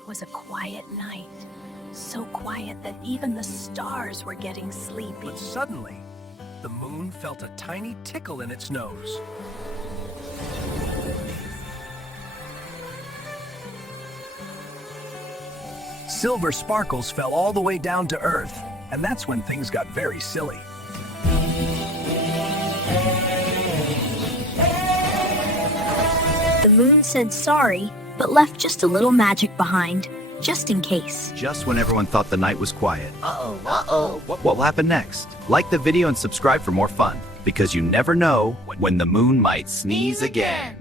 It was a quiet night, so quiet that even the stars were getting sleepy. But suddenly, the moon felt a tiny tickle in its nose. Silver sparkles fell all the way down to Earth, and that's when things got very silly. The moon said sorry, but left just a little magic behind, just in case. Just when everyone thought the night was quiet. What will happen next? Like the video and subscribe for more fun, because you never know when the moon might sneeze again.